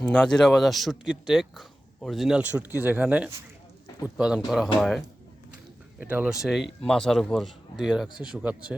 নাজিরা বাজার শুটকি take original শুটকি যেখানে উৎপাদন করা হয়, এটা হলো সেই মাচার উপর দিয়ে রাখছে, শুকাচ্ছে।